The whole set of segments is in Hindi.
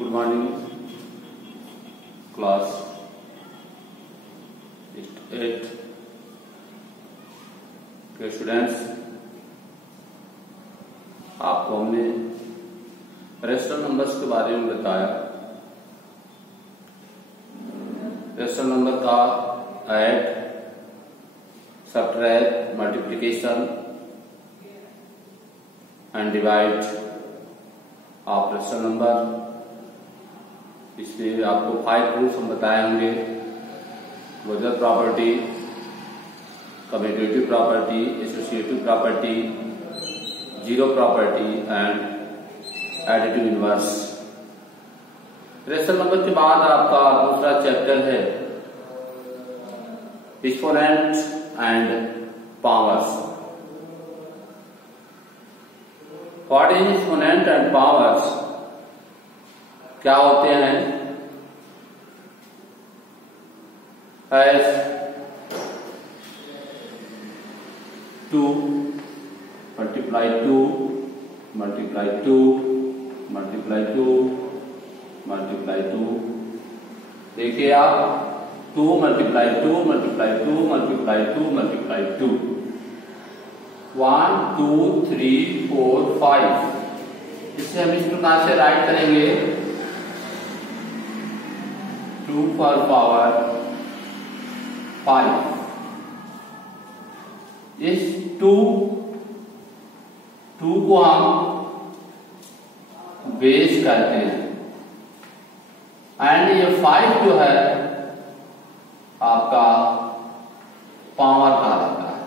गुड मॉर्निंग क्लास 8 के स्टूडेंट्स। आपको हमने रेशनल नंबर्स के बारे में बताया। रेशनल नंबर का add, subtract, multiplication and divide of rational number. इसमें आपको 5 रूल्स हम बताए होंगे: closure property, commutative property, associative property, zero property and additive inverse. Rational number के बाद आपका दूसरा चैप्टर है exponent and powers. What is exponent and powers? क्या होते हैं? As 2 multiply 2 multiply 2 multiply 2 multiply 2। देखिए आप 2 multiply 2 multiply 2 multiply 2 multiply 2 1 2 3 4 5। इसे हम इस प्रकार से राइट करेंगे: 2 पर पावर 5। इस 2 को हम बेस करते हैं एंड ये 5 जो है आपका पावर कहा जाता है।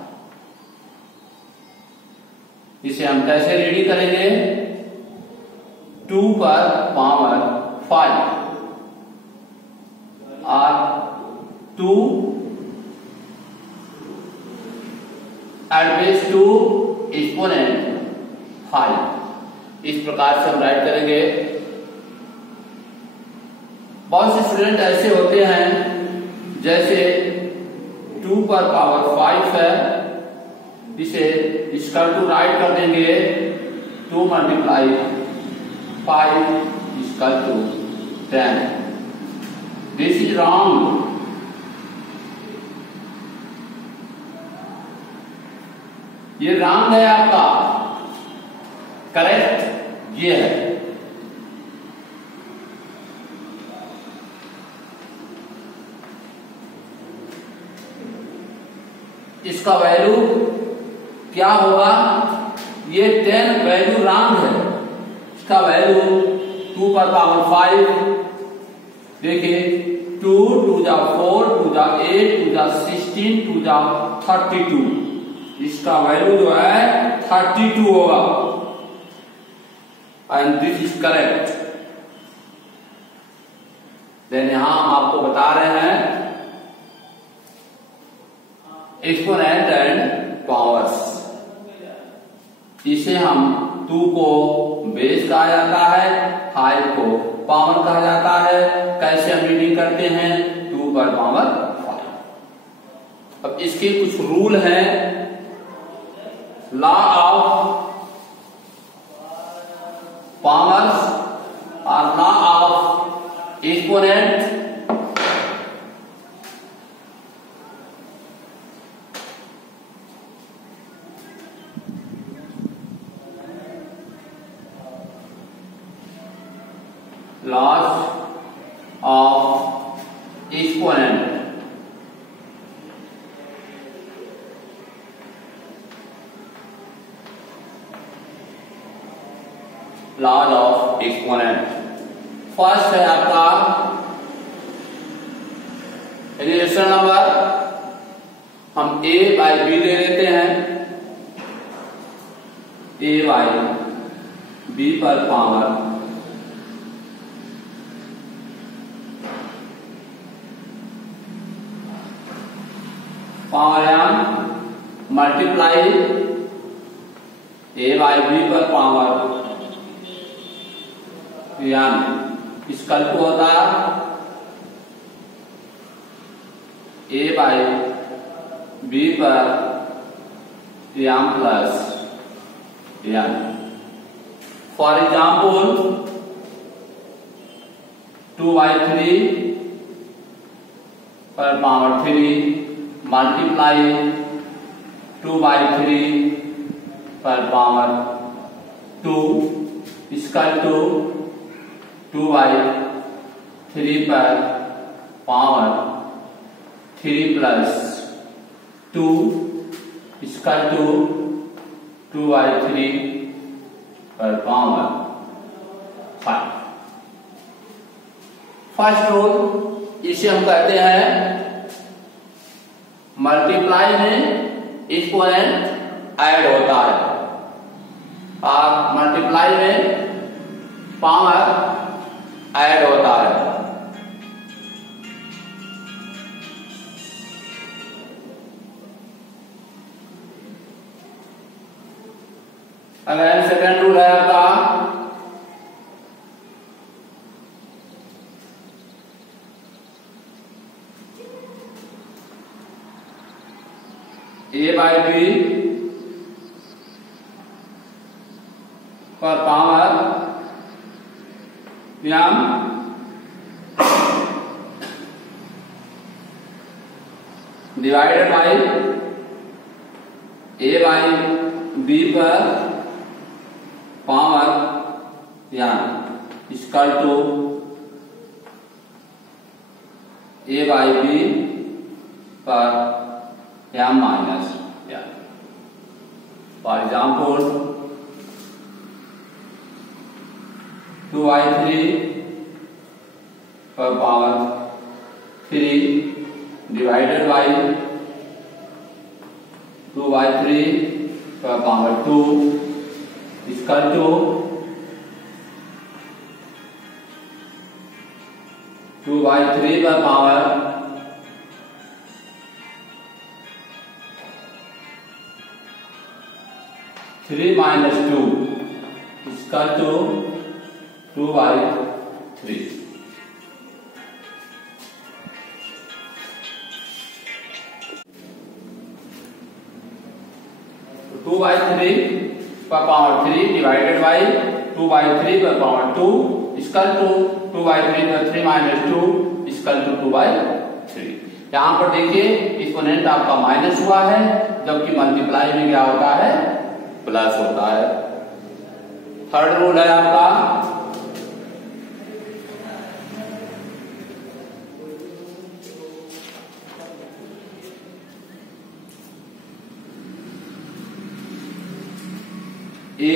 इसे हम कैसे रेडी करेंगे? 2 पर पावर 5 और 2 एट बेस 2 एक्सपोनेंट 5। इस प्रकार से हम राइट करेंगे। बहुत से स्टूडेंट ऐसे होते हैं जैसे 2 पर पावर 5 है, इसे इक्वल टू राइट कर देंगे 2 multiply 5 equal to 10। This is wrong. ये रॉन्ग है आपका। करेक्ट ये है। इसका वैल्यू क्या होगा? ये 10 वैल्यू रॉन्ग है। इसका वैल्यू 2 पर पावर 5। देखिए 2 2 जा 4 2 जा 8 2 जा 16 2 जा 32। इसका वैल्यू जो है 32 होगा and this is correct. Then यहां हम आपको बता रहे हैं एक्सपोनेंट एंड पावर्स। इसे हम 2 को बेस कहा जाता है, 5 को पावर कहा जाता है। कैसे हम रीडिंग करते हैं? 2 पर पावर 5। अब इसके कुछ रूल हैं। लॉ ऑफ पावर्स और law of exponent. Laws of exponent. Laws of exponent. First है आपका रेशनल नंबर। हम a बाई b ले लेते हैं। a बाई b पर power multiply a by b पर पावर इसका होता a बाई b पर m plus n। For example 2/3 पर पावर 3 मल्टीप्लाई 2/3 पर पावर 2 इक्वल टू 2/3 पर पावर 3 प्लस 2 इक्वल टू 2/3 पर पावर 5। फर्स्ट रूल इसे हम कहते हैं मल्टीप्लाई में एक्सपोनेंट ऐड होता है और मल्टीप्लाई में पावर ऐड होता है। अगर सेकेंड रूल है आपका a/b पर power m divided by a/b पर power m equal to a/b पर m minus m। For example 2/3 पर पावर 3 डिवाइडेड बाई 2/3 पर पावर 2 इक्वल टू 2/3 पर पावर 3 minus 2 इक्वल टू 2/3। तो 2/3 पर पावर 3 डिवाइडेड बाई 2/3 पर पावर 2 इक्वल टू 2/3 पर 3 minus 2 इक्वल टू 2/3। यहाँ पर देखिए एक्सपोनेंट आपका माइनस हुआ है जबकि मल्टीप्लाई में क्या होता है प्लस होता है। थर्ड रूल है आपका a/b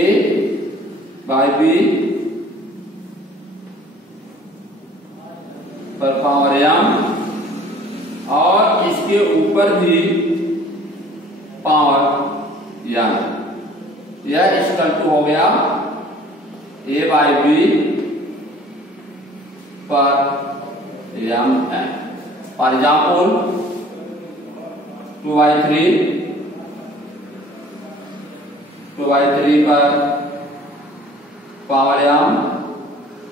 पर पावर m और इसके ऊपर भी पावर m, यह इक्वल टू हो गया a/b पर m n। फॉर एग्जाम्पल 2/3 पर पावर m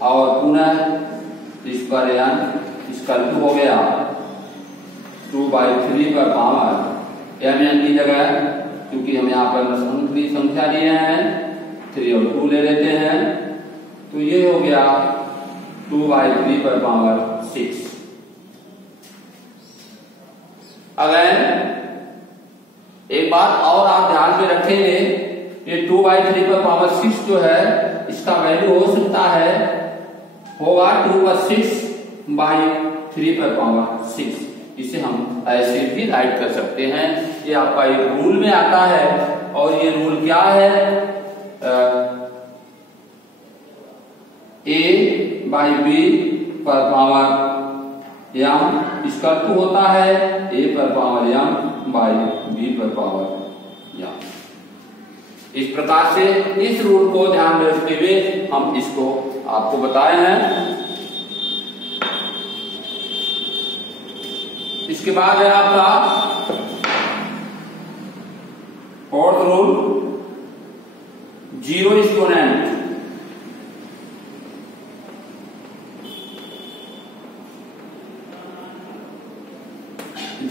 और पुनः इस पर n इक्वल टू हो गया 2/3 पर पावर m की जगह, क्योंकि हम यहाँ पर अंकीय संख्या लिए हैं 3 और 2 ले लेते हैं, तो ये हो गया 2/3 पर पावर 6। अगर एक बात और आप ध्यान में रखेंगे, ये 2/3 पर पावर 6 जो है इसका वैल्यू हो सकता है होगा 2/6/3 पर पावर 6। इसे हम ऐसे भी राइट कर सकते हैं। ये आपका एक रूल में आता है और ये रूल क्या है, a/b पर पावर m इक्वल टू होता है a पर पावर m/b पर पावर m। इस प्रकार से इस रूल को ध्यान में रखते हुए हम इसको आपको बताए हैं। इसके बाद है आपका fourth rule, zero exponent.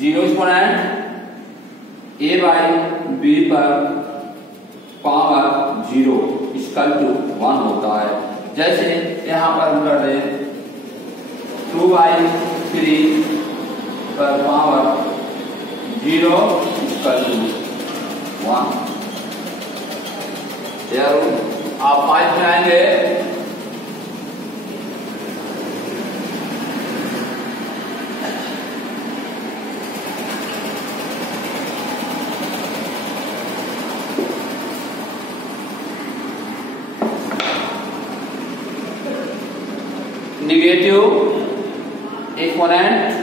Zero exponent a/b पर पावर 0 इक्वल टू 1 होता है। जैसे यहां पर हम कर रहे 2/3 पर पावर 0 इक्वल टू 1। आप 5 में आएंगे नेगेटिव एक्सपोनेंट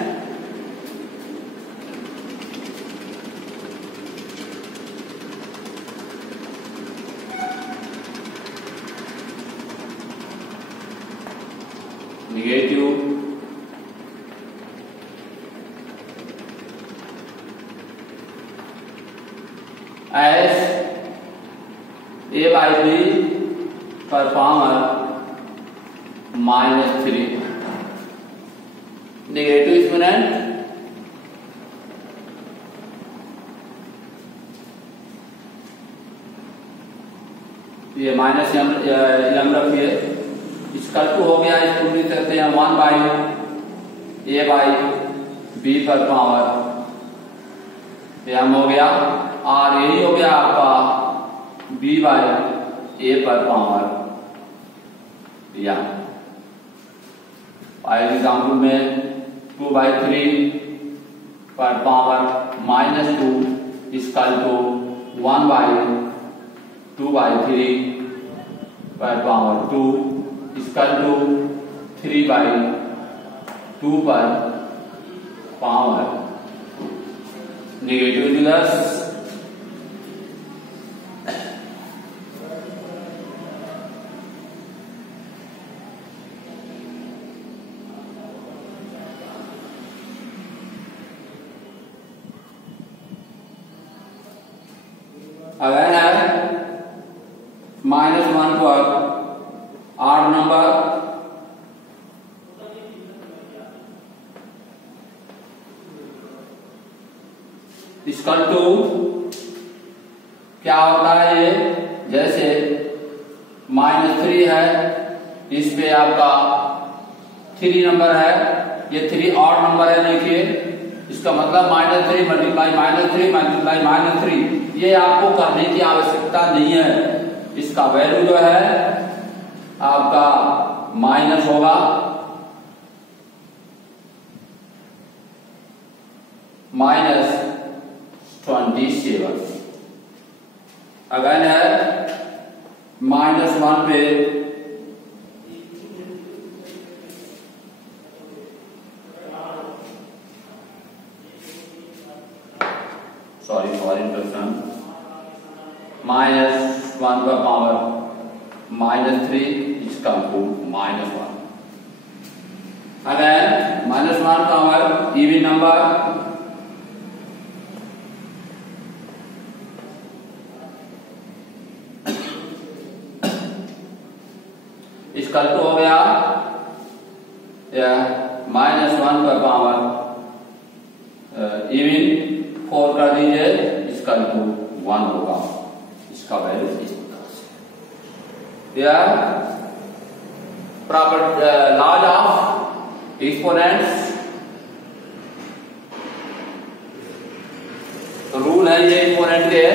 एस a/b पर पावर -3 नेगेटिव एक्सपोनेंट ये माइनस यम रखिए, इसका 2 हो गया, इसको लिख सकते हैं 1/a/b पर पावर यम हो गया, और यही हो गया आपका b/a पर पावर यम। एग्जाम्पल में 2/3 पर पावर -2 इक्वल टू 1/2/3 पर पावर 2 इक्वल टू 3/2 पर पावर नेगेटिव रिवर्स। अगर है -1 पर 8 नंबर इक्वल टू क्या होता है, ये जैसे -3 है, इस पे आपका 3 नंबर है, ये 3 ऑड नंबर है, देखिए इसका मतलब -3 मल्टीप्लाई -3 ये आपको करने की आवश्यकता नहीं है। इसका वैल्यू जो है आपका माइनस होगा -27। अगर है -1 पे -1 का पावर -3 इसका -1। अगर -1 पावर इवन नंबर इसका हो गया या -1 का पावर इवन 4 कर दीजिए, इसका 1 होगा, इसका वैल्यू इस प्रकार से। या property laws of exponents rule है ये एक्सपोनेंट के,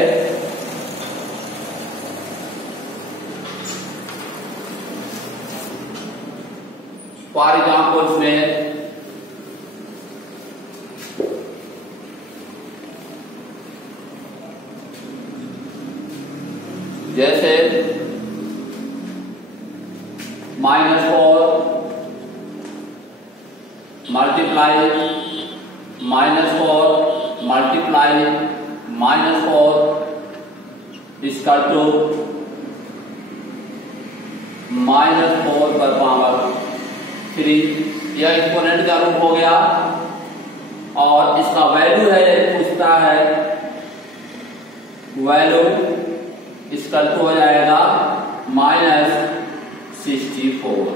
फॉर एग्जाम्पल्स में जैसे -4 मल्टीप्लाई -4 मल्टीप्लाई -4 इसका टू -4 पर पावर 3, यह एक्सपोनेंट का रूप हो गया। और इसका वैल्यू है, पूछता है वैल्यू, इसका टू हो जाएगा -64।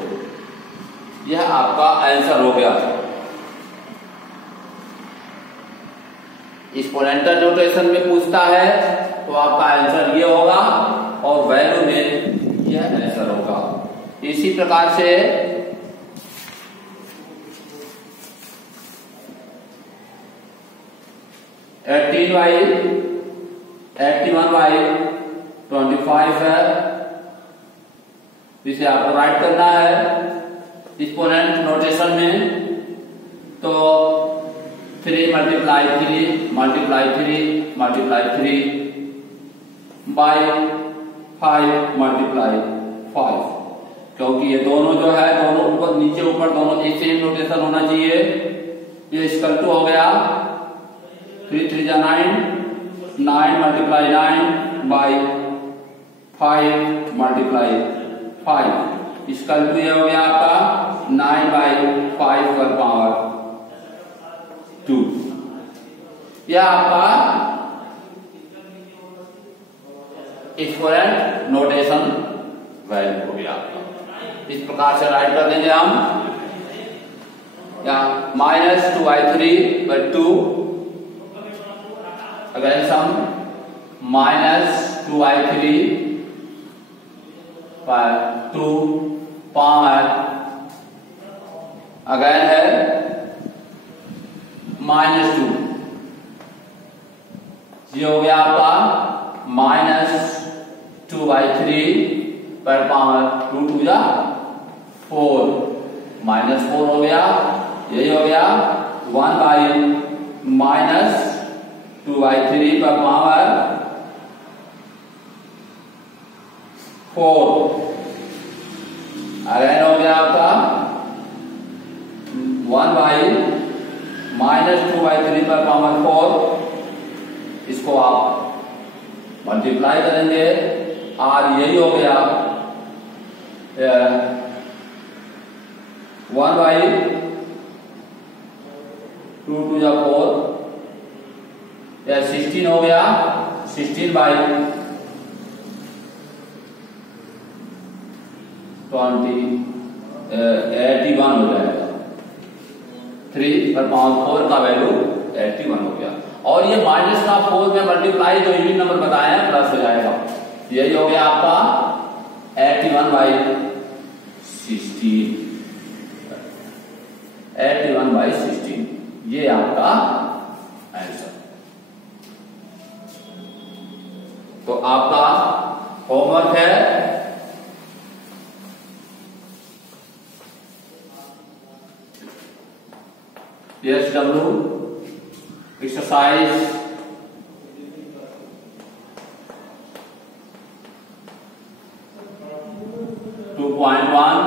यह आपका आंसर हो गया। एक्सपोनेंशियल नोटेशन में पूछता है तो आपका आंसर ये होगा और वैल्यू में यह आंसर होगा। इसी प्रकार से 81/25 है, इसे आपको राइट करना है एक्सपोनेंट नोटेशन में। तो 3 multiply 3 multiply 3 multiply 3 by 5 multiply 5, क्योंकि ये दोनों जो है दोनों ऊपर नीचे ऊपर दोनों एक सेम नोटेशन होना चाहिए। ये इक्वल टू हो गया 3 3 जा 9 9 multiply 9 by 5 multiply 5 equal to ये हो गया आपका 9/5 पर पावर 2। यह आपका एक्सपोनेंट नोटेशन वैल्यू हो गया आपका। इस प्रकार से राइट कर देंगे हम, या -2/3/2 अगेन सम -2/3/2 पावर अगेन है -2, ये हो गया आपका -2/3 पर पावर 2 2 जा 4 -4 हो गया। यही हो गया 1/-2/3 पर पावर 4 अगेन हो गया आपका 1/-2/3 पर पावर 4। इसको आप मल्टीप्लाई करेंगे और यही हो गया 1/2 2 जा 4 या 16 हो गया 16/20 81 हो जाएगा। 3 पर पावर 4 का वैल्यू 81 हो गया। और ये माइनस का 4 में मल्टीप्लाई जो इवन नंबर बताया है प्लस हो जाएगा। यही हो गया आपका 81/16 81/16 ये आपका आंसर। तो आपका होमवर्क है PSW exercise 2.1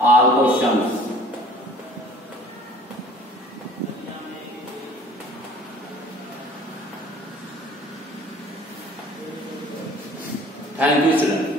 all questions। Thank you, students।